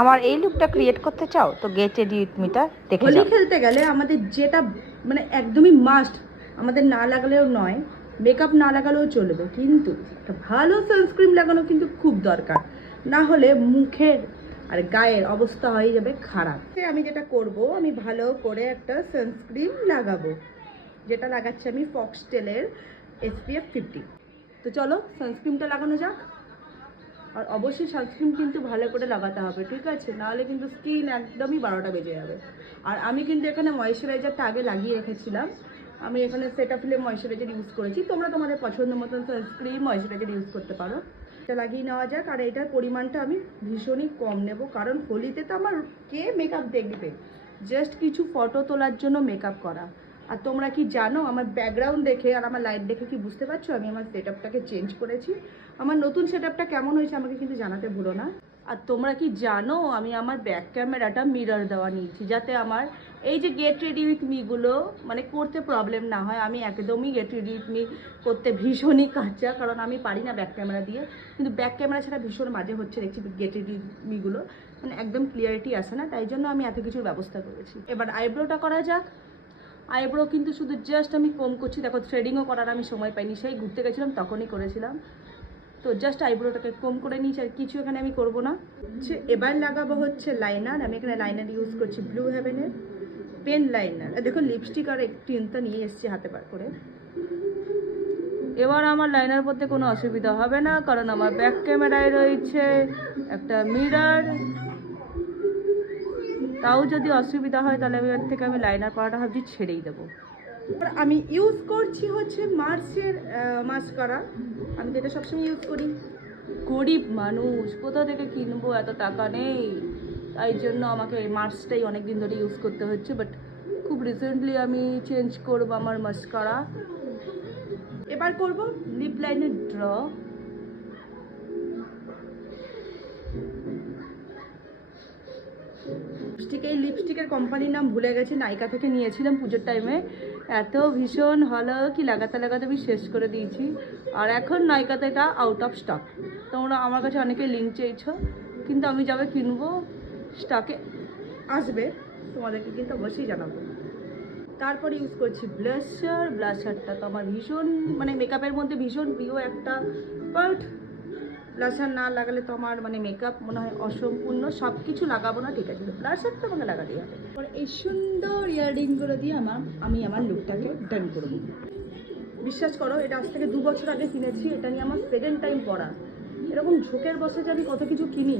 আমার এই লুকটা ক্রিয়েট করতে চাও তো গেট রেডি উইথ মিটা দেখে হোলি যাও। খেলতে গেলে আমাদের যেটা মানে একদমই মাস্ট, আমাদের না লাগালেও নয়, মেকআপ না লাগালেও চলবে, কিন্তু একটা ভালো সানস্ক্রিন লাগানো কিন্তু খুব দরকার, না হলে মুখের আর গায়ের অবস্থা হয়ে যাবে খারাপ। আমি যেটা করব, আমি ভালো করে একটা সানস্ক্রিন লাগাবো, যেটা লাগাচ্ছি আমি ফক্সটেলের SPF 50। তো চলো সানস্ক্রিনটা লাগানো যাক। আর অবশ্যই সানস্ক্রিন কিন্তু ভালো করে লাগাতে হবে, ঠিক আছে, নাহলে কিন্তু স্কিন একদমই 12টা বেজে যাবে। আর আমি কিন্তু এখানে ময়েশ্চারাইজারটা আগে লাগিয়ে রেখেছিলাম, আমি এখানে সেটাফিলের ময়েশ্চারাইজার ইউজ করেছি, তোমরা তোমাদের পছন্দ মতন সানস্ক্রিন ময়েশ্চারাইজার ইউজ করতে পারো। এটা লাগিয়ে নেওয়া যাক। আর এটার পরিমাণটা আমি ভীষণই কম নেব, কারণ হোলিতে তো আমার কে মেকআপ দেখবে, জাস্ট কিছু ফটো তোলার জন্য মেকআপ করা। আর তোমরা কি জানো আমার ব্যাকগ্রাউন্ড দেখে আর আমার লাইট দেখে কি বুঝতে পারছো আমি আমার সেটআপটাকে চেঞ্জ করেছি? আমার নতুন সেটআপটা কেমন হয়েছে আমাকে কিন্তু জানাতে ভুলো না। আর তোমরা কি জানো আমি আমার ব্যাক ক্যামেরাটা মিরর দেওয়া নিয়েছি, যাতে আমার এই যে গেট রেডি উইথ মিগুলো মানে করতে প্রবলেম না হয়। আমি একদমই গেট রেডি উইথ মি করতে ভীষণই কাঁচা, কারণ আমি পারি না ব্যাক ক্যামেরা দিয়ে, কিন্তু ব্যাক ক্যামেরা ছাড়া ভীষণ মাঝে হচ্ছে দেখছি গেট রেডি মিগুলো, মানে একদম ক্লিয়ারিটি আসে না, তাই জন্য আমি এত কিছুর ব্যবস্থা করেছি। এবার আইব্রোটা করা যাক। আইব্রো কিন্তু শুধু জাস্ট আমি কম করছি, দেখো থ্রেডিংও করার আমি সময় পাইনি, সেই ঘুরতে গেছিলাম তখনই করেছিলাম। তো জাস্ট আইব্রোটাকে কম করে নিয়েছি, আর কিছু এখানে আমি করব না। এবার লাগাবো হচ্ছে লাইনার। আমি এখানে লাইনার ইউজ করছি ব্লু হেভেনের পেন লাইনার। দেখো লিপস্টিক আর টিনটা নিয়ে এসেছি হাতে বার করে। এবার আমার লাইনার পরতে কোনো অসুবিধা হবে না, কারণ আমার ব্যাক ক্যামেরায় রয়েছে একটা মিরর। তাও যদি অসুবিধা হয় তাহলে আমি এর থেকে আমি লাইনার পরাটা ভাবছি ছেড়েই দেবো। আমি ইউজ করছি হচ্ছে মার্সের মাস্কারা, আমি তো এটা সবসময় ইউজ করি। গরিব মানুষ, কোথা থেকে কিনবো, এত টাকা নেই, তাই জন্য আমাকে এই মার্সটাই অনেক দিন ধরে ইউজ করতে হচ্ছে। বাট খুব রিসেন্টলি আমি চেঞ্জ করবো আমার মাস্কারা। এবার করব লিপ লাইনের ড্র। এই লিপস্টিকের কোম্পানির নাম ভুলে গেছি, নাইকা থেকে নিয়েছিলাম পুজোর টাইমে। এত ভীষণ ভালো কি লাগাতে লাগাতে আমি শেষ করে দিয়েছি। আর এখন নাইকাতে এটা আউট অফ স্টক। তোমরা আমার কাছে অনেকেই লিঙ্ক চেয়েছো, কিন্তু আমি যাবে কিনবো স্টকে আসবে তোমাদেরকে কিন্তু অবশ্যই জানাবো। তারপরে ইউজ করছি ব্লাশার। ব্লাশারটা তো আমার ভীষণ মানে মেকআপের মধ্যে ভীষণ প্রিয় একটা পার্ট। ব্লাশার না লাগালে তো আমার মানে মেকআপ মনে হয় অসম্পূর্ণ। সব কিছু লাগাবো না ঠিক আছে, ব্লাশারটা আমাকে লাগাতেই হবে। পরে এই সুন্দর ইয়াররিংগুলো দিয়ে আমি আমার লুকটাকে ডান করবো। বিশ্বাস করো এটা আজ থেকে 2 বছর আগে কিনেছি, এটা নিয়ে আমার সেকেন্ড টাইম পরা। এরকম ঝোঁকের বসে যে আমি কত কিছু কিনি,